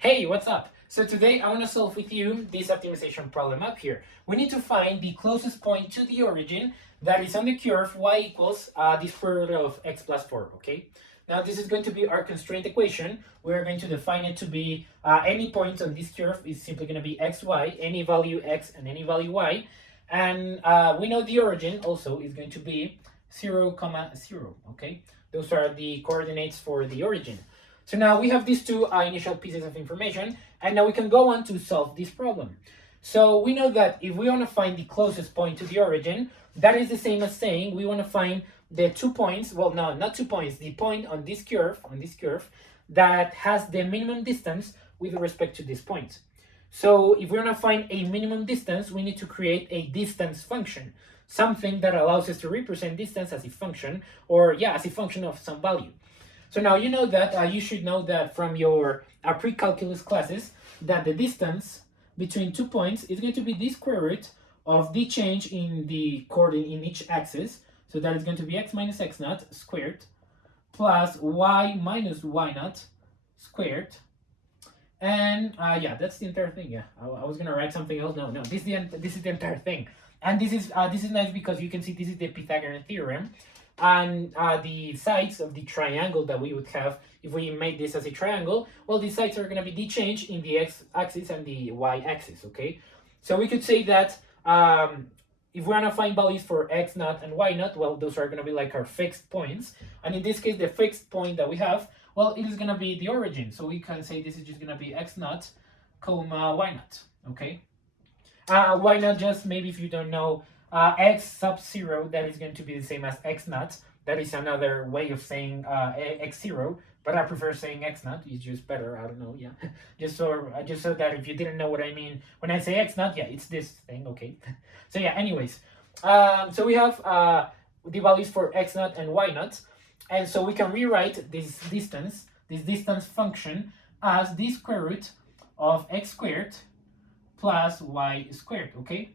Hey, what's up? So today I want to solve with you this optimization problem up here. We need to find the closest point to the origin that is on the curve y equals the square root of x plus 4, okay? Now this is going to be our constraint equation. We're going to define it to be any point on this curve is simply going to be xy, any value x and any value y. And we know the origin also is going to be 0, 0, okay? Those are the coordinates for the origin. So now we have these two initial pieces of information, and now we can go on to solve this problem. So we know that if we want to find the closest point to the origin, that is the same as saying we want to find the 2 points, well, no, not 2 points, the point on this curve, that has the minimum distance with respect to this point. So if we want to find a minimum distance, we need to create a distance function, something that allows us to represent distance as a function, or yeah, as a function of some value. So now you know that, you should know that from your pre-calculus classes, that the distance between 2 points is going to be the square root of the change in the coordinate in each axis. So that is going to be x minus x naught squared plus y minus y naught squared. And yeah, that's the entire thing. Yeah, I was gonna write something else. No, this is the entire thing. And this is nice because you can see this is the Pythagorean theorem. And the sides of the triangle that we would have if we made this as a triangle, well, the sides are going to be the change in the x-axis and the y-axis, okay? So we could say that if we want to find values for x naught and y naught, well, those are going to be like our fixed points. And in this case, the fixed point that we have, well, it is going to be the origin. So we can say this is just going to be x naught, comma, y naught, okay? Y naught, just maybe if you don't know, x sub 0, that is going to be the same as x naught. That is another way of saying x0, but I prefer saying x naught. It's just better. I don't know. Yeah, just so that if you didn't know what I mean when I say x naught, yeah, it's this thing. Okay. So yeah. Anyways, so we have the values for x naught and y naught, and so we can rewrite this distance function as the square root of x squared plus y squared. Okay.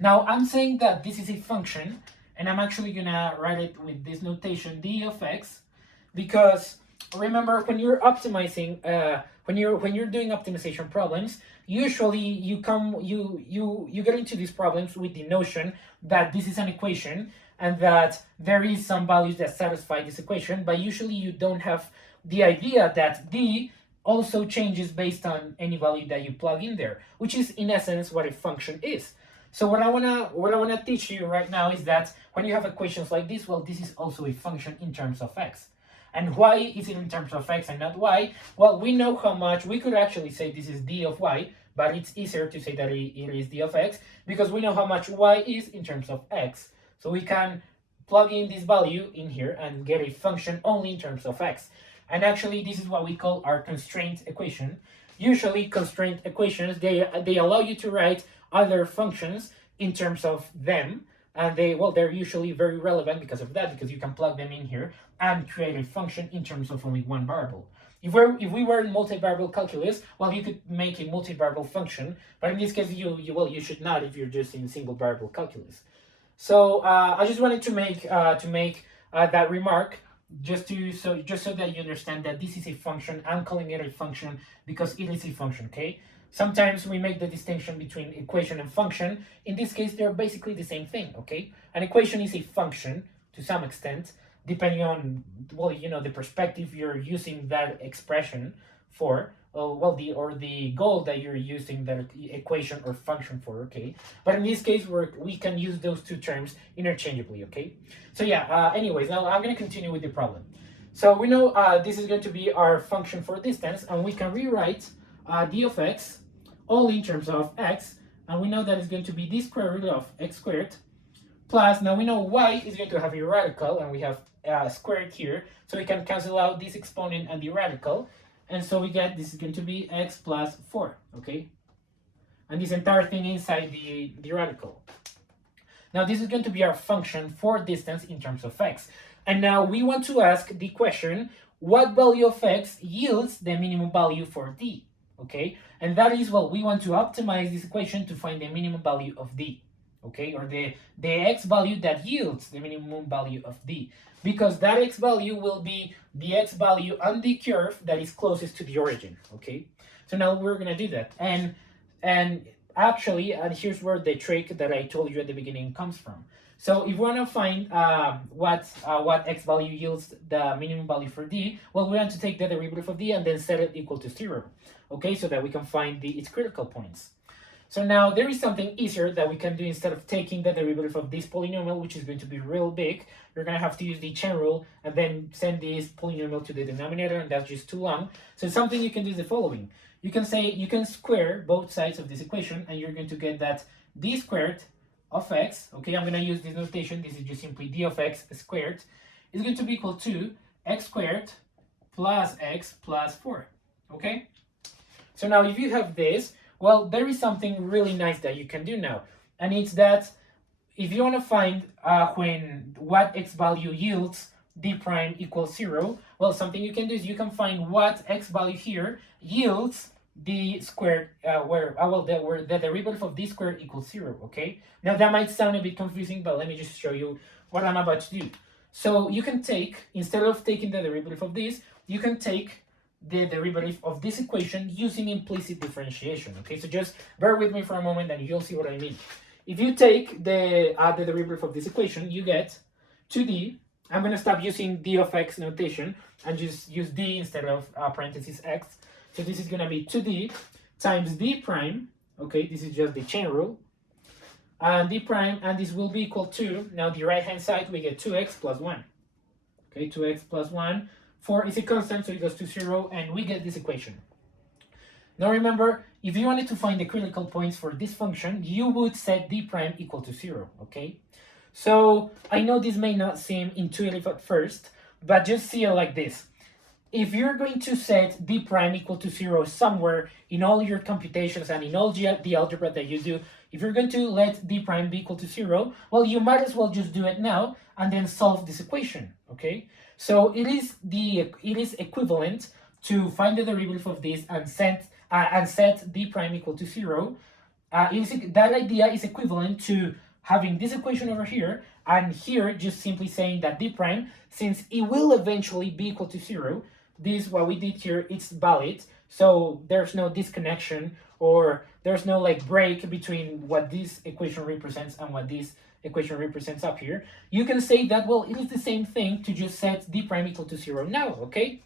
Now I'm saying that this is a function, and I'm actually gonna write it with this notation d of x, because remember when you're optimizing, when you're doing optimization problems, usually you get into these problems with the notion that this is an equation and that there is some values that satisfy this equation, but usually you don't have the idea that d also changes based on any value that you plug in there, which is in essence what a function is. So what I wanna teach you right now is that when you have equations like this, well, this is also a function in terms of x. And why is it in terms of x and not y? Well, we know how much we could actually say this is d of y, but it's easier to say that it is d of x because we know how much y is in terms of x. So we can plug in this value in here and get a function only in terms of x. And actually, this is what we call our constraint equation. Usually, constraint equations, they allow you to write other functions in terms of them, and they're usually very relevant because of that, because you can plug them in here and create a function in terms of only one variable. If we were in multivariable calculus, well, you could make a multivariable function, but in this case, you should not if you're just in single variable calculus. So I just wanted to make that remark just so that you understand that this is a function. I'm calling it a function because it is a function, okay? Sometimes we make the distinction between equation and function. In this case, they're basically the same thing, okay? An equation is a function to some extent, depending on, well, you know, the perspective you're using that expression for, the goal that you're using that equation or function for, okay? But in this case, we can use those two terms interchangeably, okay? So yeah, anyways, now I'm gonna continue with the problem. So we know this is going to be our function for distance, and we can rewrite d of x only in terms of x, and we know that it's going to be the square root of x squared plus, now we know y is going to have a radical, and we have squared here, so we can cancel out this exponent and the radical, and so we get this is going to be x plus 4, okay? And this entire thing inside the radical. Now this is going to be our function for distance in terms of x. And now we want to ask the question, what value of x yields the minimum value for d? Okay, and that is, well, we want to optimize this equation to find the minimum value of d. okay, or the x value that yields the minimum value of D, because that x value will be the x value on the curve that is closest to the origin, okay? So now we're gonna do that, and actually, and here's where the trick that I told you at the beginning comes from. So if we want to find what x value yields the minimum value for D, well, we want to take the derivative of D and then set it equal to 0, okay, so that we can find its critical points. So now there is something easier that we can do. Instead of taking the derivative of this polynomial, which is going to be real big, you're going to have to use the chain rule and then send this polynomial to the denominator, and that's just too long. So something you can do is the following. You can say, you can square both sides of this equation, and you're going to get that D squared of x, okay, I'm going to use this notation, this is just simply D of x squared, is going to be equal to x squared plus x plus 4, okay? So now if you have this, well, there is something really nice that you can do now, and it's that if you want to find what x value yields D prime equals 0, well, something you can do is you can find what x value here yields D squared, where the derivative of D squared equals 0, okay? Now that might sound a bit confusing, but let me just show you what I'm about to do. So you can take, instead of taking the derivative of this, you can take the derivative of this equation using implicit differentiation, okay? So just bear with me for a moment and you'll see what I mean. If you take the derivative of this equation, you get 2D. I'm going to stop using D of x notation and just use D instead of parentheses x. So this is going to be 2D times D prime, okay, this is just the chain rule, and D prime, and this will be equal to, now the right hand side, we get 2x plus 1, okay, 2x plus 1, 4 is a constant, so it goes to 0, and we get this equation. Now remember, if you wanted to find the critical points for this function, you would set D prime equal to 0, okay? So I know this may not seem intuitive at first, but just see it like this. If you're going to set D prime equal to 0 somewhere in all your computations and in all the algebra that you do, if you're going to let D prime be equal to 0, well, you might as well just do it now and then solve this equation, okay? So it is equivalent to find the derivative of this and set D prime equal to 0. That idea is equivalent to having this equation over here, and here just simply saying that D prime, since it will eventually be equal to 0, this, what we did here, it's valid, so there's no disconnection, or there's no like break between what this equation represents and what this equation represents up here. You can say that, well, it is the same thing to just set D prime equal to 0 now, okay?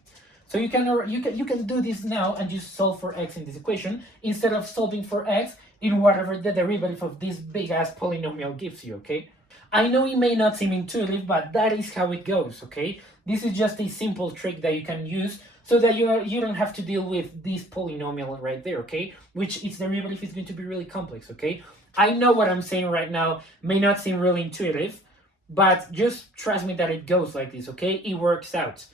So you can do this now and just solve for x in this equation instead of solving for x in whatever the derivative of this big ass polynomial gives you, okay? I know it may not seem intuitive, but that is how it goes, okay? This is just a simple trick that you can use so that you don't have to deal with this polynomial right there, okay? Which its derivative is going to be really complex, okay? I know what I'm saying right now may not seem really intuitive, but just trust me that it goes like this, okay? It works out.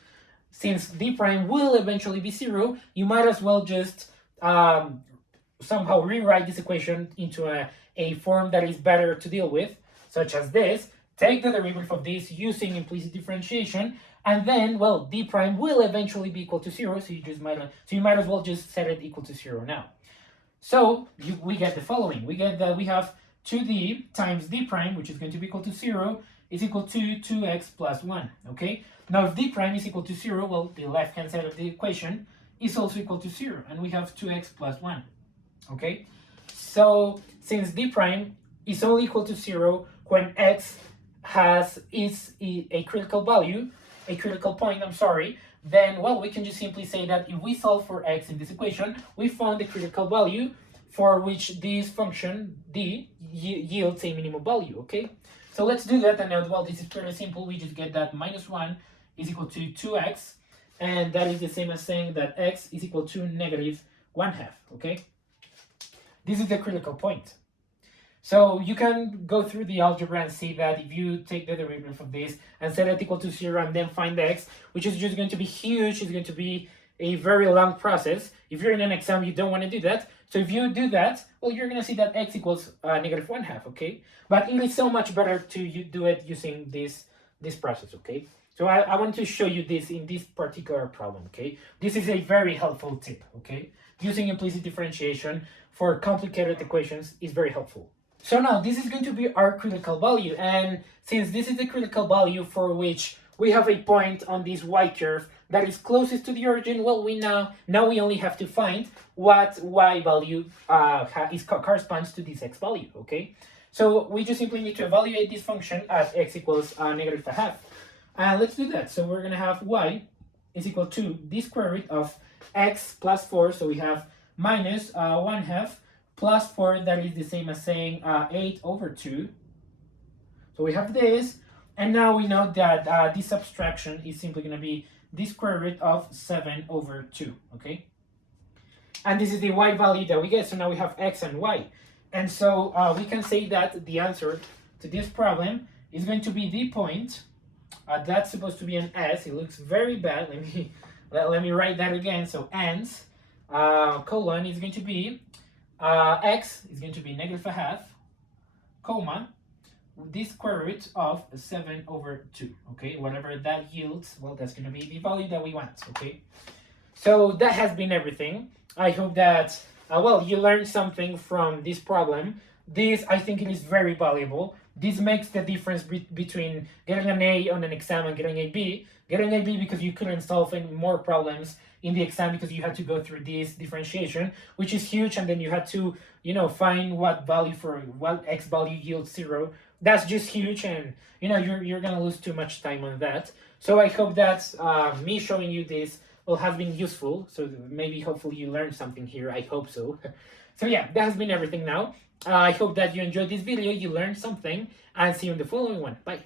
Since D prime will eventually be 0, you might as well just somehow rewrite this equation into a form that is better to deal with, such as this. Take the derivative of this using implicit differentiation, and then, well, D prime will eventually be equal to 0, so you might as well just set it equal to 0 now. So we get the following. We get that we have 2D times D prime, which is going to be equal to 0, is equal to 2x plus 1, okay? Now, if D prime is equal to 0, well, the left-hand side of the equation is also equal to 0, and we have 2x plus 1, okay? So, since D prime is only equal to 0 when x is a critical value, a critical point, then, well, we can just simply say that if we solve for x in this equation, we found the critical value for which this function D yields a minimum value, okay? So let's do that, and now, well, this is pretty simple. We just get that minus 1 is equal to 2x, and that is the same as saying that x is equal to negative 1/2, okay? This is the critical point. So you can go through the algebra and see that if you take the derivative of this and set it equal to 0 and then find x, which is just going to be huge, it's going to be a very long process. If you're in an exam, you don't want to do that. So if you do that, well, you're going to see that x equals negative 1/2, okay? But it is so much better to do it using this process, okay? So I want to show you this in this particular problem, okay? This is a very helpful tip, okay? Using implicit differentiation for complicated equations is very helpful. So now this is going to be our critical value, and since this is the critical value for which we have a point on this y curve that is closest to the origin, well, we now we only have to find what y value corresponds to this x value, okay? So we just simply need to evaluate this function at x equals negative a half. Let's do that. So we're going to have y is equal to the square root of x plus 4, so we have minus 1 half plus 4, that is the same as saying 8 over 2. So we have this, and now we know that this subtraction is simply going to be the square root of 7 over 2, okay? And this is the y value that we get, so now we have x and y. And so we can say that the answer to this problem is going to be the point, that's supposed to be an s, it looks very bad, let me write that again, so ends, colon is going to be, x is going to be negative a half, comma, the square root of 7 over 2, okay? Whatever that yields, well, that's going to be the value that we want, okay? So that has been everything. I hope that, well, you learned something from this problem. This, I think it is very valuable. This makes the difference between getting an A on an exam and getting a B. Getting a B because you couldn't solve any more problems in the exam because you had to go through this differentiation, which is huge, and then you had to, find what x value yields 0. That's just huge, and you're gonna lose too much time on that. So I hope that me showing you this will have been useful. So maybe hopefully you learned something here. I hope so. So yeah, that has been everything now. I hope that you enjoyed this video, you learned something, and see you in the following one. Bye.